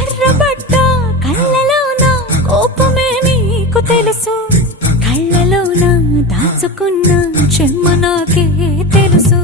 ఎర్రబడ్డ కళ్ళలోన కోపమే నీకు తెలుసు, కళ్ళలోన దాచుకున్న చెమ్మ నాకే తెలుసు.